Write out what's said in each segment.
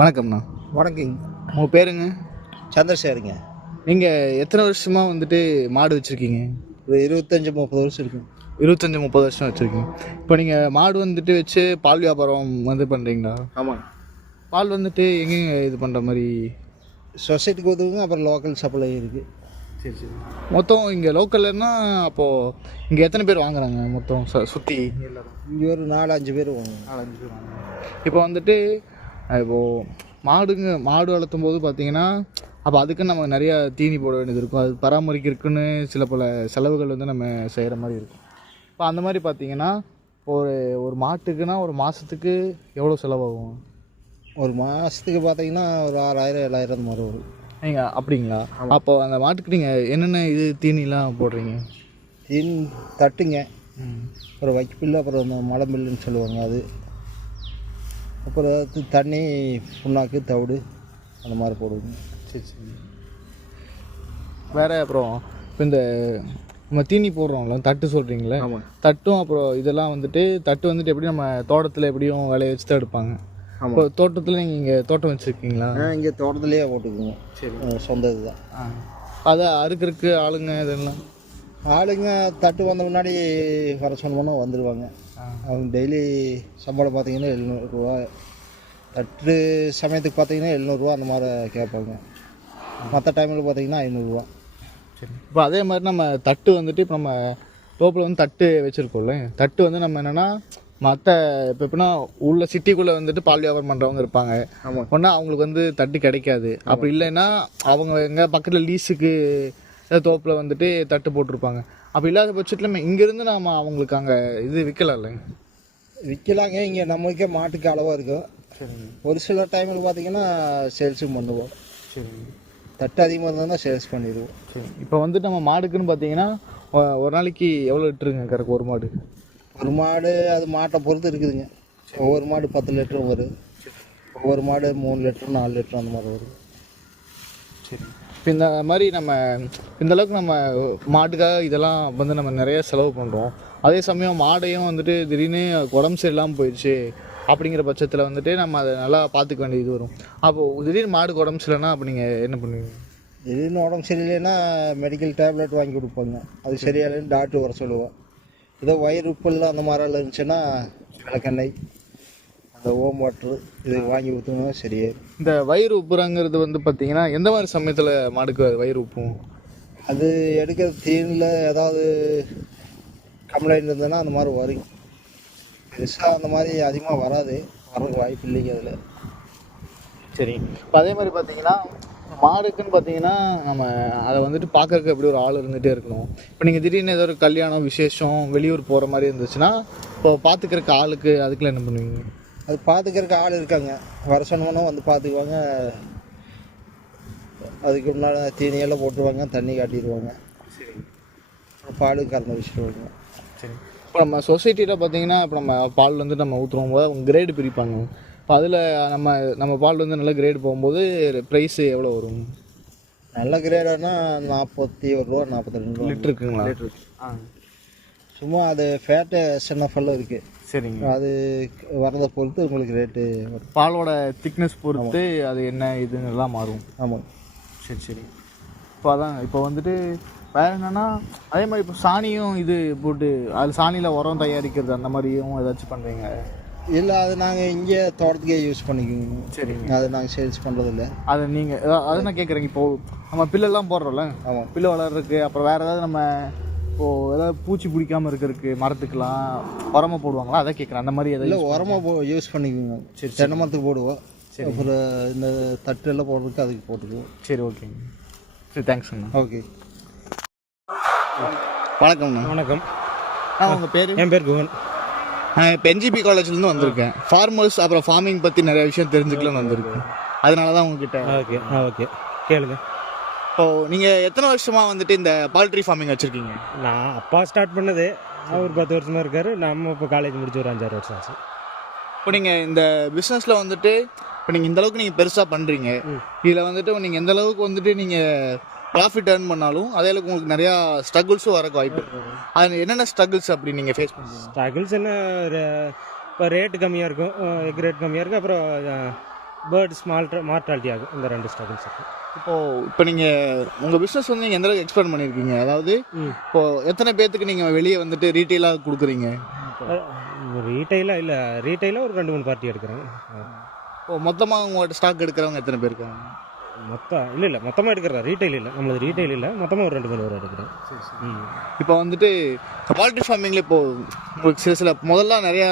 வணக்கம்ண்ணா. வணக்கங்க. உங்கள் பேருங்க? சந்திரசேகருங்க. நீங்கள் எத்தனை வருஷமாக வந்துட்டு மாடு வச்சுருக்கீங்க? ஒரு 25-30 வருஷம் இருக்குங்க. 25-30 வருஷம் வச்சுருக்கீங்க. இப்போ நீங்கள் மாடு வந்துட்டு வச்சு பால் வியாபாரம் பண்ணுறீங்களா? ஆமாங்க. பால் வந்துட்டு எங்கேங்க இது பண்ணுற மாதிரி? சொசைட்டிக்கு உதவுங்க, அப்புறம் லோக்கல் சப்ளை இருக்குது. சரி சரி. மொத்தம் இங்கே லோக்கல்னா அப்போது இங்கே எத்தனை பேர் வாங்குறாங்க மொத்தம் சுற்றி எல்லாரும்? இங்கே ஒரு 4-5 பேர் வாங்குங்க. 4-5 பேர் வாங்குறாங்க. இப்போ வந்துட்டு இப்போது மாடு வளர்த்தும் போது பார்த்தீங்கன்னா அப்போ அதுக்குன்னு நம்ம நிறையா தீனி போட வேண்டியது இருக்கும். அது பராமரிக்கிறதுக்குன்னு சில பல செலவுகள் வந்து நம்ம செய்கிற மாதிரி இருக்கும். இப்போ அந்த மாதிரி பார்த்தீங்கன்னா ஒரு ஒரு மாட்டுக்குன்னா ஒரு மாதத்துக்கு எவ்வளோ செலவாகும்? ஒரு மாதத்துக்கு பார்த்தீங்கன்னா ஒரு 6000-7000 மாதிரி வரும். நீங்கள் அப்படிங்களா? அப்போ அந்த மாட்டுக்கு நீங்கள் என்னென்ன தீனிலாம் போடுறீங்க? தீன் தட்டுங்க, அப்புறம் வைக்கப்பில்லு, அப்புறம் இந்த மலம்பில்லுன்னு சொல்லுவாங்க அது, அப்புறம் தண்ணி, புண்ணாக்கு, தவிடு அந்த மாதிரி போடுவோங்க. சரி சரி. வேறு அப்புறம் இப்போ இந்த நம்ம தீனி போடுறோம்ல, தட்டு சொல்கிறீங்களே, தட்டும் அப்புறம் இதெல்லாம் வந்துட்டு தட்டு வந்துட்டு எப்படி நம்ம தோட்டத்தில் எப்படியும் விளைய வச்சு தான் எடுப்பாங்க. இப்போ தோட்டத்தில் நீங்கள் இங்கே தோட்டம் வச்சுருக்கீங்களா? இங்கே தோட்டத்துலேயே போட்டுக்குவோங்க. சரி, சொந்த இதுதான். அதை அறுக்கிறதுக்கு ஆளுங்க இதெல்லாம்? ஆளுங்க தட்டு வந்த முன்னாடி வர சொன்னோம்னா வந்துடுவாங்க. அவங்க டெய்லி சம்பளம் பார்த்தீங்கன்னா 700 ரூபா, தட்டு சமயத்துக்கு பார்த்தீங்கன்னா 700 ரூபா அந்த மாதிரி கேட்பாங்க. மற்ற டைமில் பார்த்தீங்கன்னா 500 ரூபா. சரி. இப்போ அதே மாதிரி நம்ம தட்டு வந்துட்டு இப்போ நம்ம தோப்பில் வந்து தட்டு வச்சுருக்கோம்ல, தட்டு வந்து நம்ம என்னென்னா மற்ற இப்போ எப்படின்னா உள்ள சிட்டிக்குள்ளே வந்துட்டு பால் வியாபாரம் பண்ணுறவங்க இருப்பாங்க. ஒன்றா அவங்களுக்கு வந்து தட்டு கிடைக்காது. அப்படி இல்லைன்னா அவங்க எங்கள் பக்கத்தில் லீஸுக்கு தோப்பில் வந்துட்டு தட்டு போட்டிருப்பாங்க. அப்போ இல்லாத பட்சத்தில் நம்ம இங்கேருந்து நாம் அவங்களுக்கு அங்கே இது விற்கலாம் இல்லைங்க? விற்கலாங்க. இங்கே நம்மளுக்கே மாட்டுக்கு அளவாக இருக்கும். ஒரு சில டைமில் பார்த்தீங்கன்னா சேல்ஸும் பண்ணுவோம். சரி. தட்டு அதிகமாக இருந்ததுன்னா சேல்ஸ் பண்ணிடுவோம். சரி. இப்போ வந்துட்டு நம்ம மாடுக்குன்னு பார்த்தீங்கன்னா ஒரு நாளைக்கு எவ்வளோ லிட்டருங்க கறக்கு ஒரு மாடு? ஒரு மாடு அது மாட்டை பொறுத்து இருக்குதுங்க. ஒவ்வொரு மாடு 10 லிட்டரும் வரும், ஒவ்வொரு மாடு 3 லிட்டரு 4 லிட்டரு அந்த மாதிரி வரும். சரி. இப்போ இந்த மாதிரி நம்ம இந்தளவுக்கு நம்ம மாட்டுக்காக இதெல்லாம் வந்து நம்ம நிறைய செலவு பண்ணுறோம். அதே சமயம் மாடையும் வந்துட்டு திடீர்னு உடம்பு சரியில்லாமல் போயிடுச்சு அப்படிங்கிற பட்சத்தில் வந்துட்டு நம்ம அதை நல்லா பார்த்துக்க வேண்டியது வரும். அப்போது திடீர்னு மாடுக்கு உடம்பு சரியில்லைன்னா அப்போ நீங்கள் என்ன பண்ணுவீங்க? திடீர்னு உடம்பு சரியில்லைன்னா மெடிக்கல் டேப்லெட் வாங்கி கொடுப்பாங்க. அது சரியாயில்லைன்னு டாக்டர் வர சொல்லுவோம். ஏதோ வயிறு உப்புலாம் அந்த மாதிரிலாம் இருந்துச்சுன்னா விளக்கெண்ணெய், அந்த ஓம் வாட்ரு இது வாங்கி ஊற்றுனா சரியே. இந்த வயிறு உப்புறாங்கிறது வந்து பார்த்தீங்கன்னா எந்த மாதிரி சமயத்தில் மாடுக்கு வயிறு உப்பும்? அது எடுக்கிற தீனில் ஏதாவது கம்ப்ளைண்ட் இருந்ததுன்னா அந்த மாதிரி வரும். பெருசாக அந்த மாதிரி அதிகமாக வராது, வர்றதுக்கு வாய்ப்பு இல்லைங்க அதில். சரி. இப்போ அதே மாதிரி பார்த்தீங்கன்னா மாடுக்குன்னு பார்த்தீங்கன்னா நம்ம அதை வந்துட்டு பார்க்கறதுக்கு எப்படி ஒரு ஆள் இருந்துகிட்டே இருக்கணும். இப்போ நீங்கள் திடீர்னு ஏதோ ஒரு கல்யாணம் விசேஷம் வெளியூர் போகிற மாதிரி இருந்துச்சுன்னா இப்போ பார்த்துக்கிறக்கு ஆளுக்கு அதுக்குள்ள என்ன பண்ணுவீங்க? அது பார்த்துக்கிறதுக்கு ஆள் இருக்காங்க, வர சொன்னோன்னா வந்து பார்த்துக்குவாங்க. அதுக்கு முன்னாடி தீனியெல்லாம் போட்டுருவாங்க, தண்ணி காட்டிடுவாங்க. சரி. பால் கறந்து வச்சுருவாங்க. சரி. இப்போ நம்ம சொசைட்டியில் பார்த்தீங்கன்னா இப்போ நம்ம பால் வந்து நம்ம ஊற்றுறோம் போது அவங்க கிரேடு பிரிப்பாங்க. இப்போ அதில் நம்ம பால் வந்து நல்ல கிரேடு போகும்போது ப்ரைஸு எவ்வளோ வரும்? நல்ல கிரேடுனா 41 ரூபா 42 ரூபா லிட்டருக்குங்களா? லிட்டருக்கு. சும்மா அது ஃபேட்டு SNF இருக்குது. சரிங்க. அது வரதை பொறுத்து உங்களுக்கு ரேட்டு வரும். பாலோட திக்னஸ் பொறுத்து அது என்ன இதுன்னு எல்லாம் மாறும். ஆமாம். சரி சரி. இப்போ அதான் இப்போ வந்துட்டு வேறு என்னென்னா அதே மாதிரி இப்போ சாணியும் இது போட்டு அது சாணியில் உரம் தயாரிக்கிறது அந்த மாதிரியும் ஏதாச்சும் பண்ணுறீங்க? இல்லை, அது நாங்கள் இங்கே தோட்டத்துக்கே யூஸ் பண்ணிக்குவோங்க. சரிங்க. அது நாங்கள் சேல்ஸ் பண்ணுறதில்ல. அதை நீங்கள் அதை நான் கேட்குறேங்க. இப்போது நம்ம பில்லெல்லாம் போடுறோம்ல, ஆமாம், பில்லு வளர்றதுக்கு அப்புறம் வேறு ஏதாவது நம்ம இப்போது ஏதாவது பூச்சி பிடிக்காமல் இருக்கிறதுக்கு மரத்துக்கெலாம் உரமாக போடுவாங்களா? அதை கேட்குறேன். அந்த மாதிரி எதாவது? இல்லை, உரமாக யூஸ் பண்ணிக்குவோங்க. சரி, தென்னை மரத்துக்கு போடுவோம். சரி. அப்புறம் இந்த தட்டு எல்லாம் போடுறதுக்கு அதுக்கு போட்டுக்குவோம். சரி, ஓகேங்க. சரி, தேங்க்ஸ்ண்ணா. ஓகே. வணக்கம்ண்ணா. வணக்கம். உங்கள் பேர்? என் பேர் குகன். இப்போ NGP காலேஜ்லேருந்து வந்திருக்கேன். ஃபார்மர்ஸ் அப்புறம் ஃபார்மிங் பற்றி நிறைய விஷயம் தெரிஞ்சுக்கலாம்னு வந்திருக்கேன். அதனால தான் உங்ககிட்ட. ஓகே ஓகே கேளுங்க. இப்போது நீங்கள் எத்தனை வருஷமாக வந்துட்டு இந்த பால்ட்ரி ஃபார்மிங் வச்சுருக்கீங்க? நான் அப்பா ஸ்டார்ட் பண்ணது, அவர் 10 வருஷமாக இருக்கார். நம்ம இப்போ காலேஜ் முடிச்சு ஒரு 5-6 வருஷம் ஆச்சு. இப்போ நீங்கள் இந்த பிஸ்னஸில் வந்துட்டு இப்போ நீங்கள் இந்தளவுக்கு நீங்கள் பெருசாக பண்ணுறீங்க, இதில் வந்துட்டு நீங்கள் எந்த அளவுக்கு வந்துட்டு நீங்கள் ப்ராஃபிட் ஏர்ன் பண்ணாலும் அதே அளவுக்கு உங்களுக்கு நிறையா ஸ்ட்ரகிள்ஸும் வரக்கு வாய்ப்பு. அது என்னென்ன ஸ்ட்ரகிள்ஸ் அப்படி நீங்கள் ஃபேஸ் பண்ணுறீங்க? ஸ்ட்ரகிள்ஸ் என்ன, இப்போ ரேட்டு கம்மியாக இருக்கும், எக் ரேட் கம்மியாக இருக்கும். அப்புறம் பேர்ட் மார்டாலிட்டி ஆகும். இந்த 2 ஸ்ட்ரகிள்ஸ் இருக்கும். இப்போ நீங்கள் உங்கள் பிஸ்னஸ் வந்து நீங்கள் எந்த அளவுக்கு எக்ஸ்பேண்ட் பண்ணியிருக்கீங்க? அதாவது இப்போது எத்தனை பேர்த்துக்கு நீங்கள் வெளியே வந்துட்டு ரீட்டெயிலாக கொடுக்குறீங்க? ரீட்டெயிலாக இல்லை, ரீட்டெயிலாக ஒரு 2-3 பார்ட்டி எடுக்கிறாங்க. இப்போ மொத்தமாக உங்கள்கிட்ட ஸ்டாக் எடுக்கிறவங்க எத்தனை பேர் இருக்காங்க? இல்லை மொத்தமாக எடுக்கிறதா? ரீட்டெயில் இல்லை, நம்மளது ரீட்டெயில் இல்லை, மொத்தமாக ஒரு 2-3 பேர் எடுக்கிறோம். இப்போ வந்துட்டு பால்ட்ரி ஃபார்மிங்கில் இப்போது உங்களுக்கு சில முதல்ல நிறையா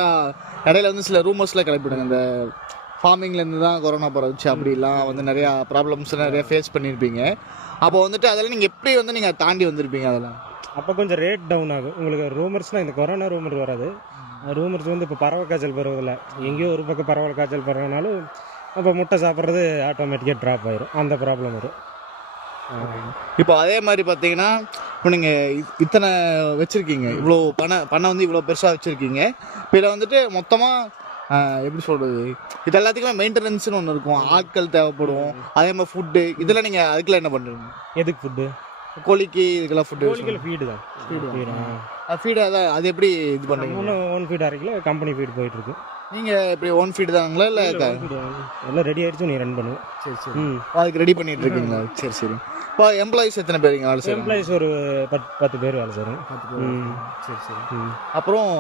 இடையில வந்து சில ரூமர்ஸ்லாம் கிளப்பிடுங்க. இந்த ஃபார்மிங்லேருந்து தான் கொரோனா பரவுச்சு அப்படிலாம் வந்து நிறையா ப்ராப்ளம்ஸ் நிறையா ஃபேஸ் பண்ணியிருப்பீங்க. அப்போ வந்துட்டு அதெல்லாம் நீங்கள் எப்படி வந்து நீங்கள் தாண்டி வந்திருப்பீங்க? அதெல்லாம் அப்போ கொஞ்சம் ரேட் டவுன் ஆகும். உங்களுக்கு ரூமர்ஸ்னால் இந்த கொரோனா ரூமர் வராது. ரூமர்ஸ் வந்து இப்போ பறவை காய்ச்சல் பரவதில்ல, எங்கேயோ ஒரு பக்கம் பறவை காய்ச்சல் பரவனாலும் அப்போ முட்டை சாப்பிட்றது ஆட்டோமேட்டிக்காக ட்ராப் ஆயிரும். அந்த ப்ராப்ளம் வரும். இப்போ அதே மாதிரி பார்த்தீங்கன்னா இப்போ நீங்கள் இத்தனை வச்சுருக்கீங்க, இவ்வளோ பண்ணை வந்து இவ்வளோ பெருசாக வச்சுருக்கீங்க. இப்போ இதில் வந்துட்டு மொத்தமாக எப்படி சொல்கிறது, இது எல்லாத்துக்குமே மெயின்டெனன்ஸ்னு ஒன்று இருக்கும், ஆட்கள் தேவைப்படும், அதே மாதிரி ஃபுட்டு இதெல்லாம் நீங்கள் அதுக்கெல்லாம் என்ன பண்ணுறீங்க? எதுக்கு ஃபுட்டு? கோழிக்கு இதுக்கெல்லாம் ஃபுட்டு? கோழிகள் ஃபீடு தான். ஃபீடு அதான் அது எப்படி இது பண்ணுறீங்க? ஓன் ஃபீட் அரைக்கல, கம்பெனி ஃபீடு போயிட்டுருக்கு. நீங்கள் இப்படி ஓன் ஃபீடு தாங்களா இல்லை எல்லாம் ரெடி ஆகிடுச்சு, நீ ரன் பண்ணுவோம். சரி அதுக்கு ரெடி பண்ணிட்டு இருக்கீங்களா? சரி. இப்போ எம்ப்ளாயிஸ் எத்தனை பேருங்க வேலை செய்யணும்? எம்ப்ளாயிஸ் ஒரு 10 பேர் வேலை செய்கிறோம். சரி. அப்புறம்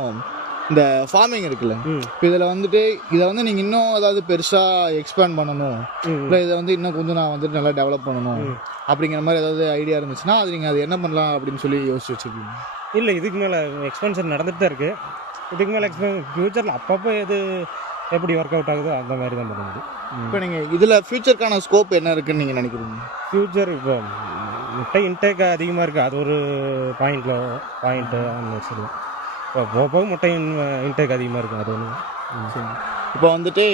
இந்த ஃபார்மிங் இருக்குல்ல, இப்போ இதில் வந்துட்டு இதை வந்து நீங்கள் இன்னும் அதாவது பெருசாக எக்ஸ்பேண்ட் பண்ணணும், இல்லை இதை வந்து இன்னும் கொஞ்சம் நான் வந்துட்டு நல்லா டெவலப் பண்ணணும் அப்படிங்கிற மாதிரி ஏதாவது ஐடியா இருந்துச்சுன்னா அது நீங்கள் அது என்ன பண்ணலாம் அப்படின்னு சொல்லி யோசிச்சு வச்சுருக்கீங்க? இல்லை, இதுக்கு மேலே எக்ஸ்பென்ஷன் நடந்துட்டு தான் இருக்குது. இதுக்கு மேலே ஃப்யூச்சரில் அப்பப்போ எது எப்படி ஒர்க் அவுட் ஆகுதோ அந்த மாதிரி தான் பண்ண முடியும். இப்போ நீங்கள் இதில் ஃப்யூச்சருக்கான ஸ்கோப் என்ன இருக்குன்னு நீங்கள் நினைக்கிறீங்க? ஃப்யூச்சர் இப்போ முட்டை இன்டேக் அதிகமாக இருக்குது, அது ஒரு பாயிண்ட்டு அந்த சொல்லுவோம். இப்போ போக முட்டை இன்டேக் அதிகமாக இருக்கும், அது ஒன்று. இப்போ வந்துட்டு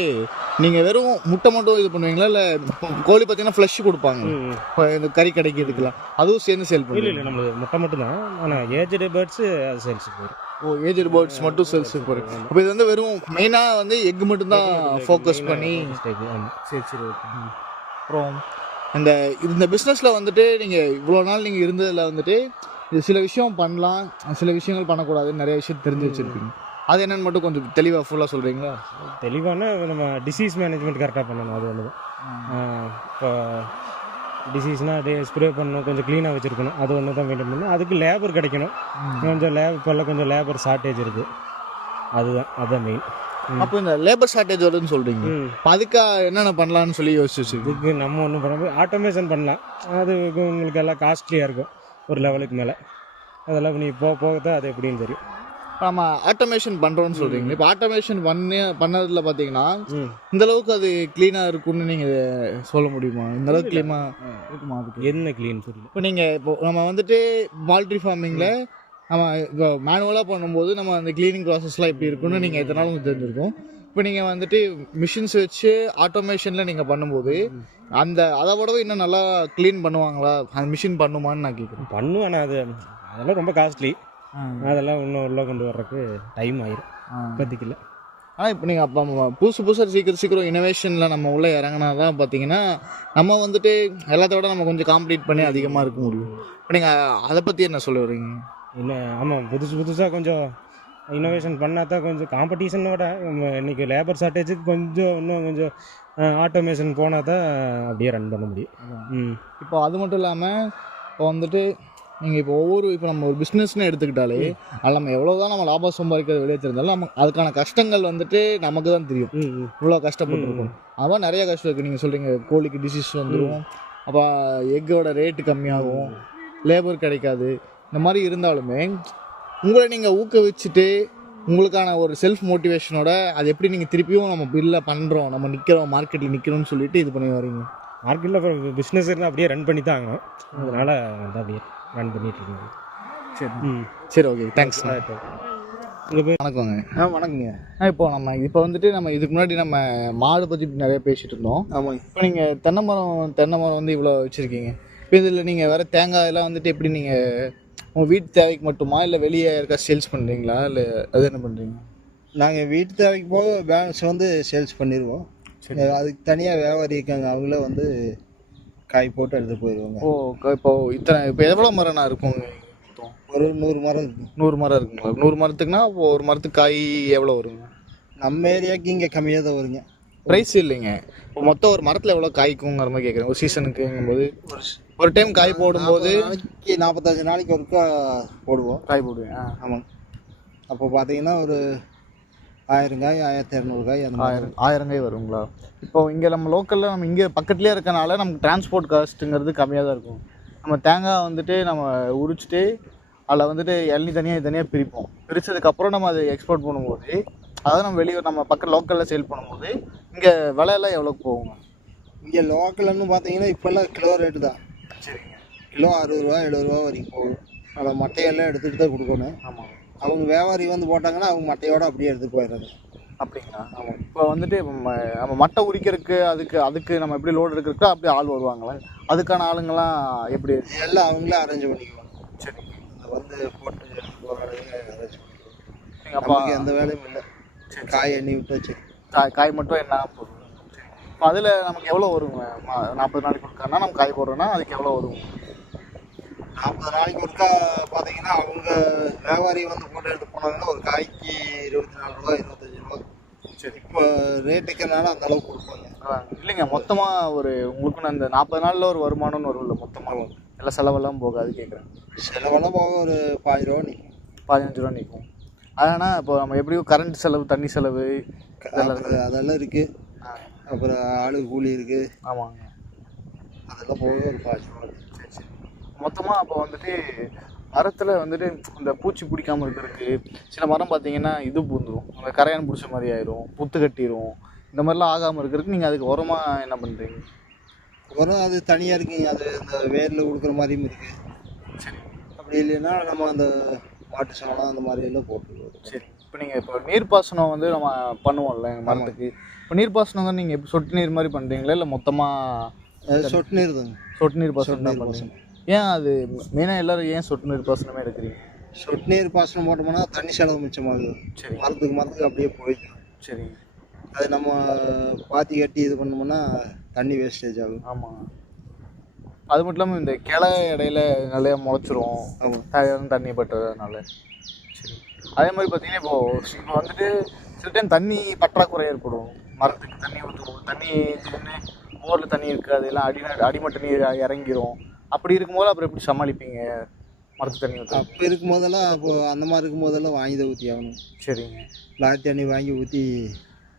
நீங்கள் வெறும் முட்டை மட்டும் இது பண்ணுவீங்களா, இல்லை கோழி பார்த்தீங்கன்னா ஃப்ளஷ் கொடுப்பாங்க இப்போ இந்த கறி கடைக்கு இதுக்கெல்லாம் அதுவும் சேர்ந்து சேல் பண்ணுவோம்? இல்லை நம்மளுக்கு முட்டை மட்டும் தான், ஆனால் ஏஜ்டு பேர்ட்ஸு அது சேல்ஸுக்கு போயிடும். ஏஜ்டு பேர்ட்ஸ் மட்டும் சேல்ஸுக்கு போகிறேன். இப்போ இது வந்து வெறும் மெயினாக வந்து எக் மட்டும்தான் ஃபோக்கஸ் பண்ணி. சரி. அப்புறம் இந்த பிஸ்னஸில் வந்துட்டு நீங்கள் இவ்வளோ நாள் நீங்கள் இருந்ததில் வந்துட்டு இது சில விஷயம் பண்ணலாம், சில விஷயங்கள் பண்ணக்கூடாதுன்னு நிறைய விஷயம் தெரிஞ்சு வச்சுருப்பீங்க. அது என்னென்னு மட்டும் கொஞ்சம் தெளிவாக ஃபுல்லாக சொல்கிறீங்களா? தெளிவான நம்ம டிசீஸ் மேனேஜ்மெண்ட் கரெக்டாக பண்ணணும், அது ஒன்று தான். இப்போ டிசீஸ்னால் ஸ்ப்ரே பண்ணணும், கொஞ்சம் க்ளீனாக வச்சுருக்கணும், அது ஒன்று தான் மெயின்டைன் பண்ணணும். அதுக்கு லேபர் கிடைக்கணும், கொஞ்சம் இப்போல்லாம் கொஞ்சம் லேபர் ஷார்ட்டேஜ் இருக்குது, அதுதான் மெயின். அப்போ இந்த லேபர் ஷார்ட்டேஜ் வருதுன்னு சொல்கிறீங்க, அதுக்கு என்னென்ன பண்ணலான்னு சொல்லி யோசிச்சு? இதுக்கு நம்ம ஒன்றும் பண்ண ஆட்டோமேஷன் பண்ணலாம். அது உங்களுக்கு எல்லாம் காஸ்ட்லியாக இருக்கும் ஒரு லெவலுக்கு மேலே. அதெல்லாம் நீ போகத்தான் அது எப்படின்னு தெரியும். நம்ம ஆட்டோமேஷன் பண்ணுறோன்னு சொல்கிறீங்க. இப்போ ஆட்டோமேஷன் பண்ணதில் பார்த்தீங்கன்னா இந்த அளவுக்கு அது க்ளீனாக இருக்கும்னு நீங்கள் சொல்ல முடியுமா? இந்த அளவுக்கு க்ளீனாக இருக்குமா? அதுக்கு என்ன க்ளீன் சொல்லி இப்போ நீங்கள் நம்ம வந்துட்டு பால்ட்ரி ஃபார்மிங்கில் நம்ம இப்போ மேனுவலாக பண்ணும்போது நம்ம அந்த க்ளீனிங் ப்ராசஸ்லாம் எப்படி இருக்குன்னு நீங்கள் எத்தனை நாள் உங்களுக்கு தெரிஞ்சிருக்கும். இப்போ நீங்கள் வந்துட்டு மிஷின்ஸ் வச்சு ஆட்டோமேஷனில் நீங்கள் பண்ணும்போது அதை விடவே இன்னும் நல்லா க்ளீன் பண்ணுவாங்களா? அந்த மிஷின் பண்ணுமான்னு நான் கேட்குறேன். பண்ணுவேன், ஆனால் அதெல்லாம் ரொம்ப காஸ்ட்லி, அதெல்லாம் இன்னும் உள்ள கொண்டு வர்றதுக்கு டைம் ஆயிரும், இப்போதைக்கு. ஆனால் இப்போ நீங்கள் அப்போ புதுசாக சீக்கிரம் இனோவேஷனில் நம்ம உள்ளே இறங்கினா தான் பார்த்தீங்கன்னா நம்ம வந்துட்டு எல்லாத்த விட நம்ம கொஞ்சம் காம்பீட் பண்ணி அதிகமாக இருக்க முடியும். இப்போ நீங்கள் அதை பற்றி என்ன சொல்ல வரீங்க? ஆமாம், புதுசாக கொஞ்சம் இன்னோவேஷன் பண்ணால் தான் கொஞ்சம் காம்படிஷனோட இன்றைக்கி லேபர் ஷார்ட்டேஜுக்கு இன்னும் கொஞ்சம் ஆட்டோமேஷன் போனால் தான் அப்படியே ரன் பண்ண முடியும். இப்போ அது மட்டும் இல்லாமல் இப்போ வந்துட்டு நீங்கள் இப்போ நம்ம ஒரு பிஸ்னஸ்ன்னு எடுத்துக்கிட்டாலே அதில் நம்ம எவ்வளோ தான் நம்ம லாபம் சம்பாதிக்கிறது வெளியே தெரிந்தாலும் நம்ம அதுக்கான கஷ்டங்கள் வந்துட்டு நமக்கு தான் தெரியும். இவ்வளோ கஷ்டப்பட்டுருக்கோம், அதான் நிறைய கஷ்டம் இருக்குது. நீங்கள் சொல்கிறீங்க கோழிக்கு டிசீஸ் வந்துடும், அப்போ எக்கோட ரேட்டு கம்மியாகும், லேபர் கிடைக்காது. இந்த மாதிரி இருந்தாலுமே உங்களை நீங்கள் ஊக்குவிச்சுட்டு உங்களுக்கான ஒரு செல்ஃப் மோட்டிவேஷனோட அது எப்படி நீங்கள் திருப்பியும் நம்ம பில்லை பண்ணுறோம், நம்ம நிற்கிறோம், மார்க்கெட்டில் நிற்கிறோம்னு சொல்லிட்டு இது பண்ணி வரீங்க. மார்க்கெட்டில் அப்புறம் பிஸ்னஸ் இருந்தால் அப்படியே ரன் பண்ணி தான் ஆகணும், அதனால் வந்து அப்படியே ரன் பண்ணிட்டுருக்கோம். சரி, ஓகே, தேங்க்ஸ். வணக்கங்க. வணக்கங்க. இப்போ வந்துட்டு நம்ம இதுக்கு முன்னாடி நம்ம மாடு பற்றி நிறைய பேசிகிட்டு இருந்தோம். ஆமாங்க. இப்போ நீங்கள் தென்னை மரம் வந்து இவ்வளோ வச்சுருக்கீங்க. இப்போ இதில் நீங்கள் வேறு தேங்காய் எல்லாம் வந்துட்டு எப்படி நீங்கள் உங்கள் வீட்டு தேவைக்கு மட்டுமா இல்லை வெளியே யாருக்கா சேல்ஸ் பண்ணுறீங்களா, இல்லை அது என்ன பண்ணுறீங்க? நாங்கள் வீட்டு தேவைக்கு போக பேலன்ஸ் வந்து சேல்ஸ் பண்ணிடுவோம். அதுக்கு தனியாக வியாபாரி இருக்காங்க, அவங்களே வந்து காய் போட்டு எடுத்து போயிடுவாங்க. இப்போ எவ்வளோ மரம்னா இருக்குங்க? ஒரு 100 மரம் இருக்கும். 100 மரம் இருக்குங்களா? 100 மரத்துக்குன்னா இப்போ ஒரு மரத்துக்கு காய் எவ்வளோ வருங்க? நம்ம ஏரியாவுக்கு இங்கே கம்மியாக தான் வருங்க. ப்ரைஸ் இல்லைங்க. இப்போ மொத்தம் ஒரு மரத்தில் எவ்வளோ காய்க்குங்கிற மாதிரி கேட்குறேன். ஒரு சீசனுக்குங்கும்போது ஒரு டைம் காய் போடும்போது 45 நாளைக்கு ஒருக்கா போடுவோம். காய் போடுவேன். ஆமாங்க. அப்போ பார்த்தீங்கன்னா ஒரு 1000 காய் 1200 காய் அந்த மாதிரி 1000 காய் வருங்களா? இப்போ இங்கே நம்ம லோக்கலில் நம்ம இங்கே பக்கத்துலேயே இருக்கனால நமக்கு டிரான்ஸ்போர்ட் காஸ்ட்டுங்கிறது கம்மியாக தான் இருக்கும். நம்ம தேங்காய் வந்துட்டு நம்ம உரிச்சிட்டு அதில் வந்துட்டு இளநீ தனியாக பிரிப்போம். பிரித்ததுக்கப்புறம் நம்ம அதை எக்ஸ்போர்ட் பண்ணும்போது, அதாவது நம்ம வெளியே நம்ம பக்கம் லோக்கலில் சேல் பண்ணும்போது இங்கே விலையெல்லாம் எவ்வளோக்கு போகுங்க? இங்கே லோக்கல்னு பார்த்தீங்கன்னா இப்போல்லாம் கிலோ ரேட்டு தான். சரிங்க. கிலோ 60 ரூபா 70 ரூபா வரைக்கும் போகும். அதில் மட்டையெல்லாம் எடுத்துகிட்டு தான் கொடுக்கணும். ஆமாம். அவங்க வியாபாரி வந்து போட்டாங்கன்னா அவங்க மட்டையோடு அப்படியே எடுத்துகிட்டு போயிடுறாங்க. அப்படிங்களா? ஆமாம். இப்போ வந்துட்டு நம்ம மட்டை உரிக்கிறதுக்கு அதுக்கு நம்ம எப்படி லோடு எடுக்கிறதுக்கு அப்படியே ஆள் வருவாங்களா? அதுக்கான ஆளுங்கெல்லாம் எப்படி? எல்லாம் அவங்களே அரேஞ்ச் பண்ணிக்குவாங்க. சரி. வந்து போட்டு போராடுங்க அரேஞ்ச் பண்ணிக்குவாங்க. நீங்கள் அப்போ எந்த வேலையும் இல்லை. காய் எண்ணி விட்டு வச்சு காய் மட்டும் என்ன போடுவோம். சரி. இப்போ அதில் நமக்கு எவ்வளோ வருங்க? 40 நாளைக்கு ஒருக்கானா நம்ம காய் போடுறோன்னா அதுக்கு எவ்வளோ வரும்? 40 நாளைக்கு ஒருக்கா பார்த்தீங்கன்னா அவங்க வியாபாரி வந்து போட்டு எடுத்து போனாங்கன்னா ஒரு காய்க்கு 24 ரூபா 25 ரூபா. சரி. இப்போ ரேட்டுக்குனால அந்த அளவுக்கு கொடுப்பாங்க. இல்லைங்க, மொத்தமாக ஒரு உங்களுக்குன்னு அந்த 40 நாளில் ஒரு வருமானம்னு வரும்ல மொத்தமாக? எல்லாம் செலவெல்லாம் போகாது கேட்குறேன். செலவெல்லாம் போக ஒரு 15 ரூபா நிற்கும். 15 ரூபா நிற்கும். ஆனால் இப்போ நம்ம எப்படியும் கரண்ட் செலவு, தண்ணி செலவு அதெல்லாம் இருக்குது. அப்புறம் ஆளு கூலி இருக்குது. ஆமாங்க. அதெல்லாம் போக ஒரு 15 ரூபா. சரி சரி. மொத்தமாக அப்போ வந்துட்டு மரத்தில் வந்துட்டு இந்த பூச்சி பிடிக்காமல் இருக்கிறதுக்கு சில மரம் பார்த்தீங்கன்னா இது பூந்துடும், அந்த கரையான் பிடிச்ச மாதிரி ஆயிரும், புத்து கட்டிடும். இந்த மாதிரிலாம் ஆகாமல் இருக்கிறதுக்கு நீங்கள் அதுக்கு உரமாக என்ன பண்ணுறீங்க? உரம் அது தனியாக இருக்குங்க. அது இந்த வேரில் கொடுக்குற மாதிரியும் இருக்குது. சரி. அப்படி இல்லைன்னா நம்ம அந்த மாட்டு சாணம் அந்த மாதிரி எல்லாம் போட்டுருவோம். சரி. இப்போ நீர்ப்பாசனம் வந்து நம்ம பண்ணுவோம்ல எங்கள் மரத்துக்கு. இப்போ நீர்ப்பாசனம் தான் நீங்கள் இப்போ சொட்டு நீர் மாதிரி பண்ணுறீங்களா இல்லை மொத்தமாக? சொட்டு நீர் தாங்க. சொட்டு நீர் பாசனம் தான் பண்ணுறீங்க. ஏன் அது மெயினாக எல்லோரும் ஏன் சொட்டு நீர் பாசனமே எடுக்கிறீங்க? சொட்டு நீர் பாசனம் போட்டோம்னா தண்ணி செலவு மிச்சமாகுது. சரி. மரத்துக்கு அப்படியே போயிடும். சரி. அது நம்ம பாத்தி கட்டி இது பண்ணோம்னா தண்ணி வேஸ்டேஜ் ஆகும். ஆமாம். அது மட்டும் இல்லாமல் இந்த கிளை இடையில நிறைய முளைச்சிரும். ஆமாம். தண்ணி பட்டுறதுனால. சரி. அதே மாதிரி பார்த்தீங்கன்னா இப்போ வந்துட்டு சில டைம் தண்ணி பற்றாக்குறை ஏற்படும். மரத்துக்கு தண்ணி ஊற்றுவோம், தண்ணி திடீர்னு போரில் தண்ணி இருக்காது, எல்லாம் அடிமட்ட நீர் இறங்கிரும். அப்படி இருக்கும்போது அப்புறம் எப்படி சமாளிப்பீங்க மரத்து தண்ணி ஊற்ற? அப்போ இருக்கும்போதெல்லாம் அந்த மாதிரி இருக்கும்போதெல்லாம் வாங்கி தான் ஊற்றி ஆகணும். சரிங்க. லாரி தண்ணி வாங்கி ஊற்றி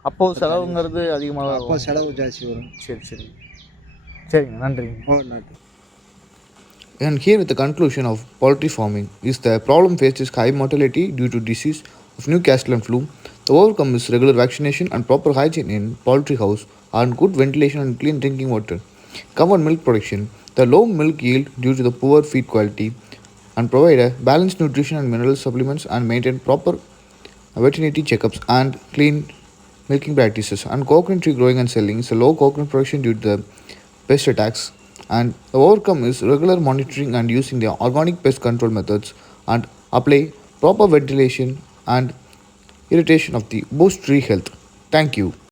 அப்போது செலவுங்கிறது அதிகமாக தான். அப்போ செலவு ஜாஸ்தி வரும். சரிங்க, நன்றிங்க. நன்றி. And here with the conclusion of poultry farming is the problem faced is high mortality due to disease of Newcastle and flu. The overcome is regular vaccination and proper hygiene in poultry house and good ventilation and clean drinking water. Cover milk production. The low milk yield due to the poor feed quality and provide a balanced nutrition and mineral supplements and maintain proper veterinary checkups and clean milking practices. And coconut tree growing and selling is a low coconut production due to the pest attacks. And the overcome is regular monitoring and using the organic pest control methods and apply proper ventilation and irrigation of the boost tree health. Thank you.